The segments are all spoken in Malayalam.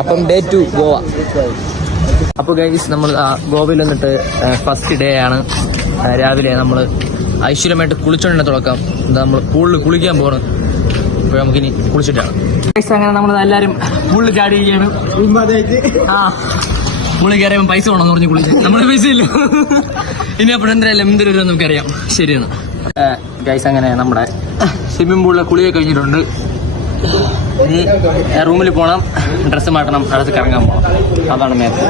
അപ്പം ഡേ 2 ഗോവ. അപ്പോൾ ഗൈസ് നമ്മൾ ഗോവയിൽ വന്നിട്ട് ഫസ്റ്റ് ഡേ ആണ്. രാവിലെ നമ്മൾ ഐശ്വര്യമായിട്ട് കുളിച്ചോണ്ടിനെ തുടക്കം. എന്താ നമ്മൾ പൂളിൽ കുളിക്കാൻ പോകണം. ഇപ്പോൾ നമുക്കിനി കുളിച്ചിട്ടാണ് ഗൈസ്. അങ്ങനെ നമ്മൾ എല്ലാവരും പൂളിൽ ചാടിയിരിക്കുകയാണ്. പൂളിൽ കയറിയപ്പോൾ പൈസ വേണമെന്ന് പറഞ്ഞ് കുളിച്ച് നമ്മുടെ പൈസ ഇല്ല. ഇനി അപ്പോൾ എന്തായാലും എന്തൊരു നമുക്കറിയാം. ശരിയാണ് ഗൈസ്. അങ്ങനെ നമ്മുടെ സ്വിമ്മിംഗ് പൂളിലെ കുളിയൊക്കെ കഴിഞ്ഞിട്ടുണ്ട്. ഇനി റൂമിൽ പോകണം, ഡ്രസ്സ് മാറ്റണം, അടുത്ത് കറങ്ങാൻ പോകണം. അതാണ് മേത്ത്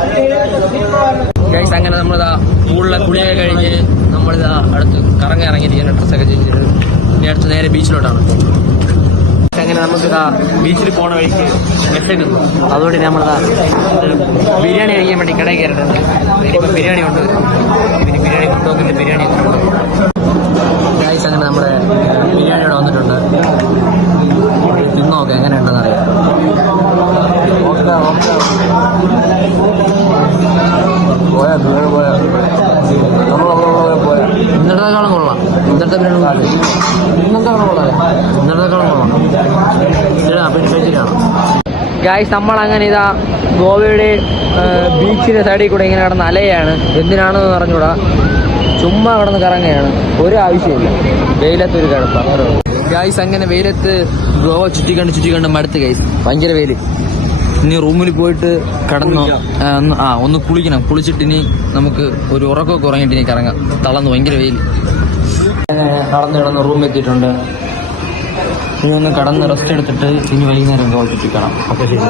ഗൈസ്. അങ്ങനെ നമ്മളിതാ പൂളിലെ കുളിയൊക്കെ കഴിഞ്ഞ് നമ്മളിതാ അടുത്ത് കറങ്ങി ഇറങ്ങിയിരിക്കുന്ന ഡ്രസ്സൊക്കെ ചെയ്തിട്ട് ഇനി അടുത്ത് നേരെ ബീച്ചിലോട്ടാണ്. അങ്ങനെ നമുക്കിതാ ബീച്ചിൽ പോണ വഴിക്ക് മെസ്സേജ് ഉണ്ട്. അതുകൊണ്ട് നമ്മളിതാ ബിരിയാണി കഴിക്കാൻ വേണ്ടി കടയിൽ കയറിയിട്ടുണ്ട്. ഇനിയിപ്പോൾ ബിരിയാണി ഉണ്ട്. പിന്നെ ബിരിയാണി കൊണ്ടുപോകുന്ന ബിരിയാണി ഗൈസ്. അങ്ങനെ നമ്മുടെ ബിരിയാണി ഇവിടെ വന്നിട്ടുണ്ട്. തിന്നോക്കെ എങ്ങനെയുണ്ടെന്ന് അറിയാം. ഇന്നത്തേക്കാളും കൊള്ളാം. ഇന്നത്തെ ബിരിയാണി ഇന്നത്തേക്കാളും കൊള്ളാം. കഴിച്ചിട്ടാണ് ഗായ്സ്. നമ്മളങ്ങനെ ഇതാ ഗോവയുടെ ബീച്ചിന്റെ സൈഡിൽ കൂടെ ഇങ്ങനെ കിടന്ന് അലയാണ്. എന്തിനാണെന്ന് പറഞ്ഞുകൂടാ, ചുമ്മാ കിടന്ന് കറങ്ങുകയാണ്. ഒരു ആവശ്യമില്ല. വെയിലത്തൊരു കിടപ്പ് അത്രേ ഉള്ളൂ ഗായ്സ്. അങ്ങനെ വെയിലത്ത് ഗോവ ചുറ്റിക്കണ്ട് മടുത്ത് ഗൈസ്. ഭയങ്കര വെയിൽ. ഇനി റൂമിൽ പോയിട്ട് കിടന്നോ ഒന്ന് കുളിക്കണം. കുളിച്ചിട്ട് ഇനി നമുക്ക് ഒരു ഉറക്കമൊക്കെ ഉറങ്ങിയിട്ട് ഇനി കറങ്ങാം. തളർന്ന് ഭയങ്കര വെയിൽ. നടന്ന് കിടന്ന് റൂമിൽ എത്തിയിട്ടുണ്ട്. ഇനി ഒന്ന് കടന്ന് റെസ്റ്റ് എടുത്തിട്ട് ഇനി വൈകുന്നേരം ഗോവ ചുറ്റിക്കണം. ഓക്കെ ശരി.